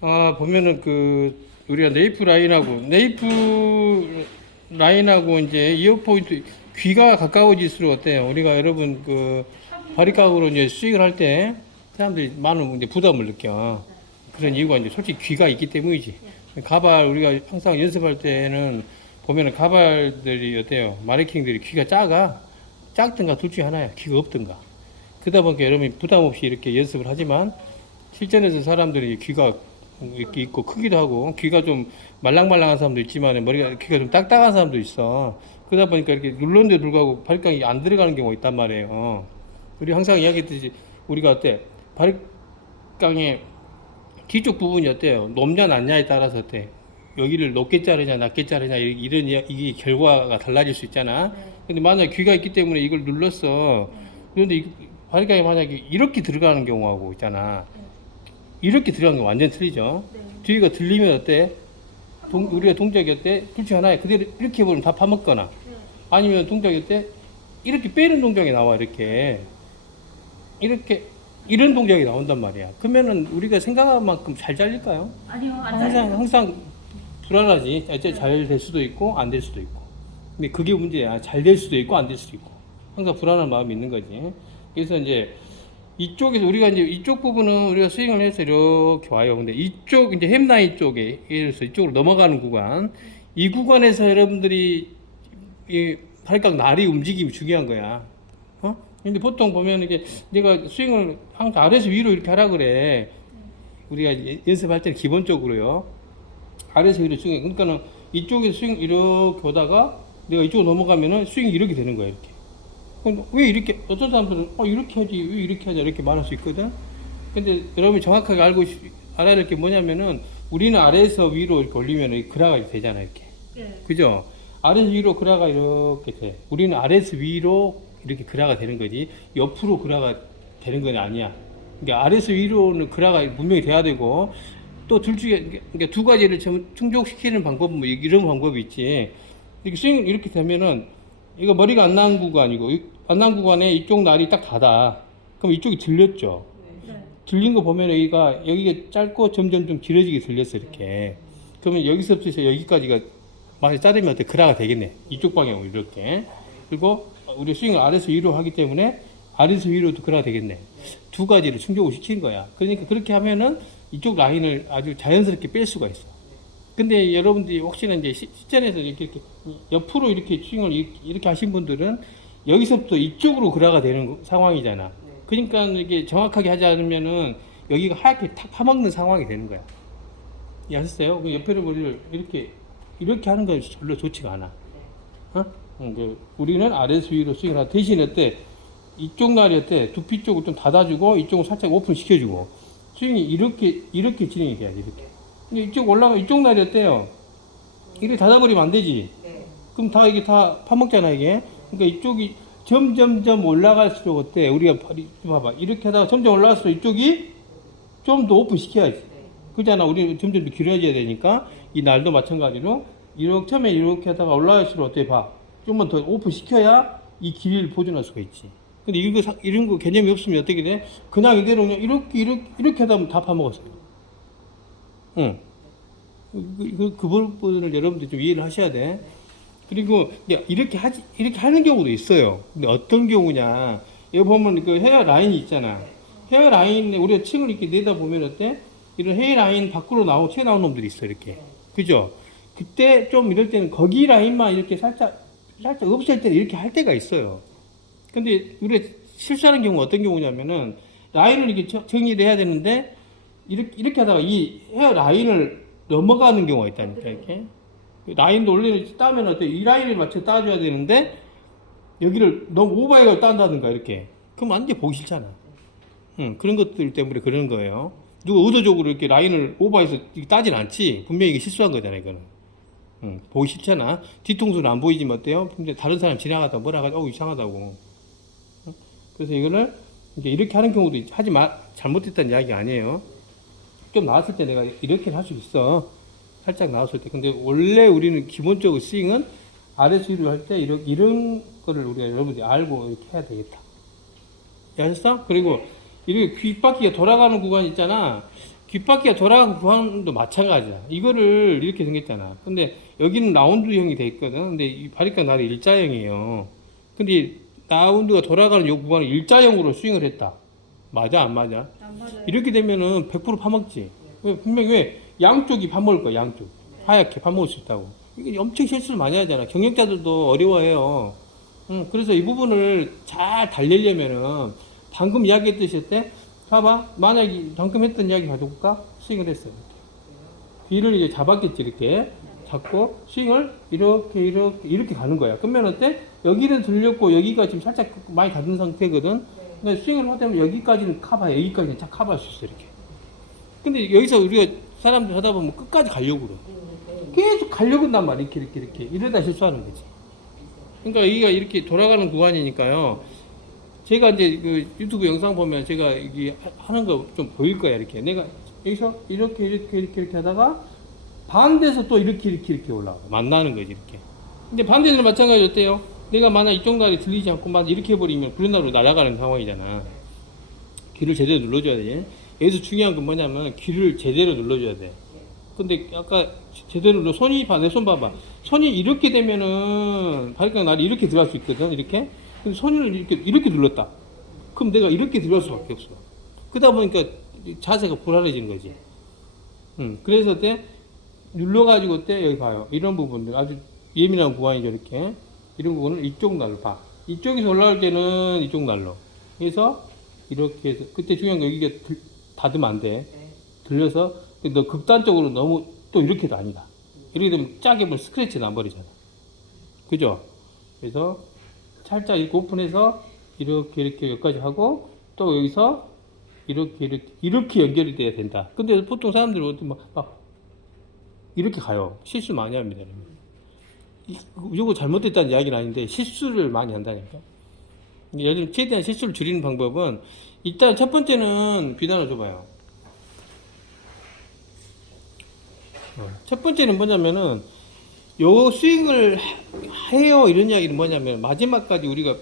보면은 우리가 네이프 라인하고 이제 이어 포인트 귀가 가까워질수록 어때요? 우리가 여러분 바리깡으로 이제 스윙을 할 때 사람들이 많은 이제 부담을 느껴. 그런 이유가 이제 솔직히 귀가 있기 때문이지. 가발 우리가 항상 연습할 때는 보면은 가발들이 어때요? 마네킹들이 귀가 작든가 둘 중에 하나야. 귀가 없든가. 그러다 보니까 여러분이 부담 없이 이렇게 연습을 하지만 실전에서 사람들이 귀가 이렇게 있고 크기도 하고 귀가 좀 말랑말랑한 사람도 있지만 귀가 좀 딱딱한 사람도 있어. 그러다 보니까 이렇게 눌렀는데 불구하고 바리깡이 안 들어가는 경우가 있단 말이에요. 우리 항상 이야기했듯이 우리가 어때? 바리깡의 뒤쪽 부분이 어때요? 높냐 낮냐에 따라서 어때? 여기를 높게 자르냐 낮게 자르냐 이게 결과가 달라질 수 있잖아. 근데 만약 귀가 있기 때문에 이걸 눌렀어. 그런데 바리깡이 만약에 이렇게 들어가는 경우하고 있잖아. 이렇게 들어가는 게 완전 틀리죠. 뒤가 들리면 어때? 우리가 동작이 어때? 둘 중에 하나에 그대로 이렇게 해버리면 다 파먹거나 아니면 동작이 어때? 이렇게 빼는 동작이 나와 이렇게 이런 동작이 나온단 말이야. 그러면은 우리가 생각한 만큼 잘 잘릴까요? 아니요, 안 잘려요. 항상 불안하지. 잘 될 수도 있고 안 될 수도 있고. 근데 그게 문제야. 잘 될 수도 있고 안 될 수도 있고. 항상 불안한 마음이 있는 거지. 그래서 이제 이쪽에서 우리가 이제 이쪽 부분은 우리가 스윙을 해서 이렇게 와요. 근데 이쪽 이제 햄라인 쪽에 예를 들어서 이쪽으로 넘어가는 구간, 이 구간에서 여러분들이 이 발가락 날이 움직임이 중요한 거야. 근데 보통 보면 이게 내가 스윙을 항상 아래에서 위로 이렇게 하라 그래. 우리가 연습할 때는 기본적으로요. 아래에서 위로 스윙. 그러니까는 이쪽에서 스윙 이렇게 오다가 내가 이쪽으로 넘어가면은 스윙이 이렇게 되는 거야, 이렇게. 왜 이렇게 어떤 사람들은 이렇게 하지 왜 이렇게 하자 이렇게 말할 수 있거든. 근데 여러분이 정확하게 알아야 될 게 뭐냐면은 우리는 아래에서 위로 이렇게 올리면 그라가 되잖아 이렇게. 그죠? 아래에서 위로 그라가 이렇게 돼. 우리는 아래에서 위로 이렇게 그라가 되는 거지 옆으로 그라가 되는 건 아니야. 그러니까 아래에서 위로는 그라가 분명히 돼야 되고 또 둘 중에 그러니까 두 가지를 충족시키는 방법은 뭐 이런 방법이 있지. 이렇게 스윙 이렇게 되면은 이거 머리가 안 나온 구간이고 안 나온 구간에 이쪽 날이 딱 닫아. 그럼 이쪽이 들렸죠. 들린 거 보면 여기가 짧고 점점 좀 길어지게 들렸어 이렇게. 그러면 여기서부터 여기까지가 만약 자르면 어때? 그라가 되겠네. 이쪽 방향으로 이렇게. 그리고 우리 스윙을 아래에서 위로 하기 때문에 아래에서 위로도 그라가 되겠네. 두 가지를 충족을 시킨 거야. 그러니까 그렇게 하면은 이쪽 라인을 아주 자연스럽게 뺄 수가 있어. 근데 여러분들이 혹시나 이제 실전에서 이렇게 옆으로 이렇게 스윙을 이렇게 하신 분들은 여기서부터 이쪽으로 그라가 되는 상황이잖아. 그러니까 이게 정확하게 하지 않으면은 여기가 하얗게 탁 파먹는 상황이 되는 거야. 이해하셨어요? 그 옆에를 머리를 이렇게 하는 건 별로 좋지가 않아. 우리는 아래에서 위로 스윙을 하고 대신 어때? 이쪽 날이 어때? 두피 쪽을 좀 닫아주고 이쪽을 살짝 오픈 시켜주고 스윙이 이렇게 진행이 돼야지 이렇게. 근데 이쪽 날이 어때요? 이렇게 닫아버리면 안 되지. 그럼 이게 다 파먹잖아 이게. 그러니까 이쪽이 점점점 올라갈수록 어때? 우리가 봐봐 이렇게 하다가 점점 올라갈수록 이쪽이 좀 더 오픈 시켜야지. 그잖아. 우리는 점점 더 길어져야 되니까 이 날도 마찬가지로 처음에 이렇게 하다가 올라갈수록 어때? 봐. 좀만 더 오픈 시켜야 이 길이를 보존할 수가 있지. 근데 이런 거 개념이 없으면 어떻게 돼? 그냥 이대로 그냥 이렇게 하다 보면 다 파먹었어요. 응. 그 부분을 여러분들 좀 이해를 하셔야 돼. 그리고 이렇게 하는 경우도 있어요. 근데 어떤 경우냐? 여기 보면 그 헤어 라인이 있잖아. 헤어 라인에 우리가 층을 이렇게 내다 보면 어때? 이런 헤어 라인 밖으로 튀어나온 놈들이 있어 이렇게. 그죠? 그때 좀 이럴 때는 거기 라인만 이렇게 살짝 없앨 때는 이렇게 할 때가 있어요. 근데 우리가 실수하는 경우가 어떤 경우냐면은 라인을 이렇게 정리를 해야 되는데 이렇게 하다가 이 헤어 라인을 넘어가는 경우가 있다니까 이렇게. 라인도 원래 따면 어때? 이 라인에 맞춰 따줘야 되는데 여기를 너무 오버해서 딴다든가 이렇게. 그럼 완전 보기 싫잖아. 그런 것들 때문에 그러는 거예요. 누가 의도적으로 이렇게 라인을 오버해서 따진 않지. 분명히 이게 실수한 거잖아요, 이거는. 보기 싫잖아. 뒤통수는 안 보이지만 어때요? 근데 다른 사람 지나가다 뭐라 하고 이상하다고. 그래서 이거를 이렇게 하는 경우도 하지 마. 잘못됐다는 이야기 아니에요. 좀 나왔을 때 내가 이렇게 할 수 있어. 살짝 나왔을 때. 근데 원래 우리는 기본적으로 스윙은 아래에서 위로 할 때 이런 거를 우리가 여러분들이 알고 이렇게 해야 되겠다. 아셨어? 그리고 이렇게 귓바퀴가 돌아가는 구간 있잖아. 뒷바퀴가 돌아가는 구간도 마찬가지야. 이거를 이렇게 생겼잖아. 근데 여기는 라운드형이 돼 있거든. 근데 이 바리깡 나도 일자형이에요. 근데 라운드가 돌아가는 이 구간을 일자형으로 스윙을 했다. 맞아, 안 맞아? 안 맞아요. 이렇게 되면은 100% 파먹지. 분명히 왜? 양쪽이 파먹을 거야, 양쪽. 하얗게 파먹을 수 있다고. 이게 엄청 실수를 많이 하잖아. 경력자들도 어려워해요. 그래서 이 부분을 잘 달리려면은 방금 이야기했듯이 때 봐봐. 만약에 방금 했던 이야기 가져볼까? 스윙을 했어요. 뒤를 이제 잡았겠지, 이렇게. 잡고 스윙을 이렇게 가는 거야. 그러면 어때? 여기는 들렸고 여기가 지금 살짝 많이 닫은 상태거든. 근데 스윙을 하다면 여기까지는 커버해. 여기까지는 쫙 커버할 수 있어, 이렇게. 근데 여기서 우리가 사람들 하다 보면 끝까지 가려고 그래. 계속 가려고 한단 말이야. 이렇게. 이러다 실수하는 거지. 그러니까 여기가 이렇게 돌아가는 구간이니까요. 제가 이제 그 유튜브 영상 보면 제가 이게 하는 거 좀 보일 거야. 이렇게. 내가 여기서 이렇게 하다가 반대에서 또 이렇게 올라가. 만나는 거지, 이렇게. 근데 반대는 마찬가지 어때요? 내가 만약 이쪽 날이 들리지 않고 만 이렇게 해버리면 그런 날로 날아가는 상황이잖아. 귀를 제대로 눌러줘야 돼. 여기서 중요한 건 뭐냐면 귀를 제대로 눌러줘야 돼. 근데 아까 제대로 눌러 손이 내 손 봐봐. 손이 이렇게 되면은 바리깡 날이 이렇게 들어갈 수 있거든. 이렇게. 근데 손을 이렇게 눌렀다. 그럼 내가 이렇게 들어갈 수밖에 없어. 그러다 보니까 자세가 불안해지는 거지. 그래서 때 눌러가지고 때 여기 봐요. 이런 부분들 아주 예민한 구간이죠. 이렇게 이런 부분을 이쪽 날로 봐. 이쪽에서 올라올 때는 이쪽 날로. 그래서 이렇게 해서 그때 중요한 거 여기가 닫으면 안 돼. 들려서 너 극단적으로 너무 또 이렇게도 아니다. 이렇게 되면 짜게 뭐 스크래치 나버리잖아. 그죠? 그래서 살짝 이렇게 오픈해서 이렇게 여기까지 하고 또 여기서 이렇게 연결이 돼야 된다. 근데 보통 사람들은 막 이렇게 가요. 실수 많이 합니다. 이거 잘못됐다는 이야기는 아닌데 실수를 많이 한다니까. 요즘 최대한 실수를 줄이는 방법은 일단 첫 번째는 비단을 줘봐요. 첫 번째는 뭐냐면은 요 스윙을 해요 이런 이야기는 뭐냐면 마지막까지 우리가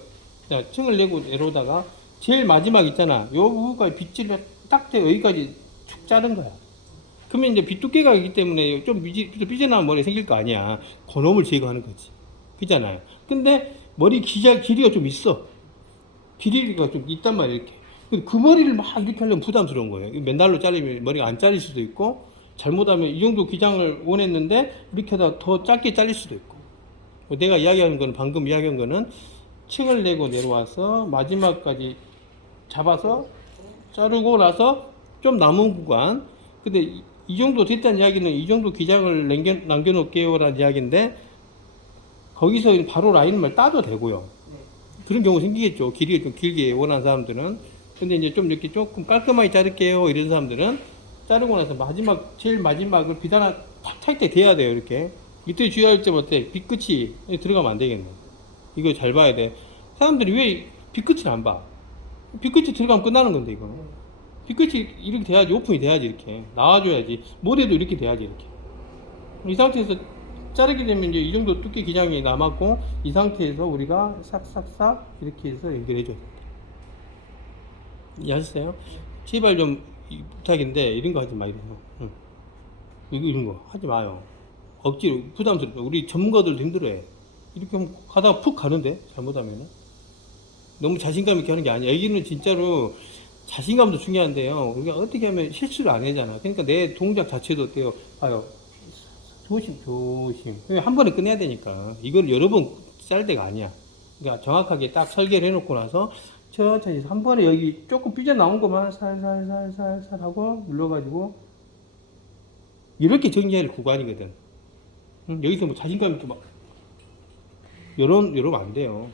그냥 층을 내고 내려오다가 제일 마지막 있잖아. 요 부분까지 빗질을 딱 돼 여기까지 축 자른 거야. 그러면 이제 빗두께가 있기 때문에 좀 삐져나온 머리 생길 거 아니야. 그놈을 제거하는 거지. 그잖아요. 근데 머리 길이가 좀 있어. 길이가 좀 있단 말이야, 이렇게. 근데 그 머리를 막 이렇게 하려면 부담스러운 거예요. 맨날로 자르면 머리가 안 잘릴 수도 있고, 잘못하면 이 정도 기장을 원했는데, 이렇게 하다가 더 짧게 잘릴 수도 있고. 뭐 내가 이야기하는 거는, 방금 이야기한 거는, 층을 내고 내려와서, 마지막까지 잡아서, 자르고 나서, 좀 남은 구간. 근데 이 정도 됐다는 이야기는 이 정도 기장을 남겨놓을게요라는 이야기인데, 거기서 바로 라인을 따도 되고요. 그런 경우 생기겠죠. 길이가 좀 길게 원하는 사람들은. 근데 이제 좀 이렇게 조금 깔끔하게 자를게요. 이런 사람들은 자르고 나서 제일 마지막을 빗 하나 탁 찰 때 돼야 돼요. 이렇게. 이때 주의할 점 어때? 빗끝이 들어가면 안 되겠네. 이거 잘 봐야 돼. 사람들이 왜 빗끝을 안 봐? 빗끝이 들어가면 끝나는 건데, 이거. 빗끝이 이렇게 돼야지, 오픈이 돼야지, 이렇게. 나와줘야지. 모래도 이렇게 돼야지, 이렇게. 이 상태에서 자르게 되면 이제 이 정도 두께 기장이 남았고 이 상태에서 우리가 싹싹싹 이렇게 해서 연결해줘야 됩니다. 이해하셨어요? 제발 좀 부탁인데 이런 거 하지 마. 이런 거. 이런 거 하지 마요. 억지로 부담스럽다. 우리 전문가들도 힘들어해. 이렇게 하면 가다가 푹 가는데 잘못하면 너무 자신감 있게 하는 게 아니야. 여기는 진짜로 자신감도 중요한데요. 우리가 어떻게 하면 실수를 안 하잖아. 그러니까 내 동작 자체도 어때요? 봐요. 조심. 한 번에 끝내야 되니까. 이걸 여러 번 짤 때가 아니야. 그러니까 정확하게 딱 설계를 해놓고 나서 천천히 한 번에 여기 조금 삐져나온 것만 살살살살살 하고 눌러가지고 이렇게 정리할 구간이거든. 여기서 뭐 자신감 있게 막 이러면 안 돼요.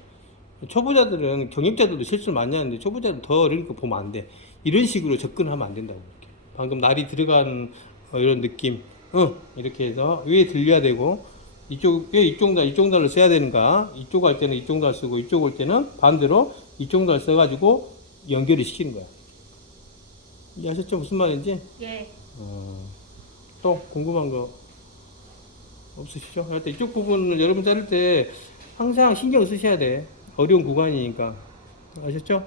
초보자들은 경력자들도 실수를 많이 하는데 초보자들 더 이렇게 보면 안 돼. 이런 식으로 접근하면 안 된다고. 이렇게. 방금 날이 들어간 이런 느낌. 이렇게 해서 위에 들려야 되고 왜 이쪽 날을 써야 되는가? 이쪽 할 때는 이쪽 날 쓰고 이쪽 올 때는 반대로 이쪽 날 써가지고 연결을 시키는 거야. 이해하셨죠? 무슨 말인지? 예. 또 궁금한 거 없으시죠? 하여튼 이쪽 부분을 여러분 자를 때 항상 신경 쓰셔야 돼. 어려운 구간이니까. 아셨죠?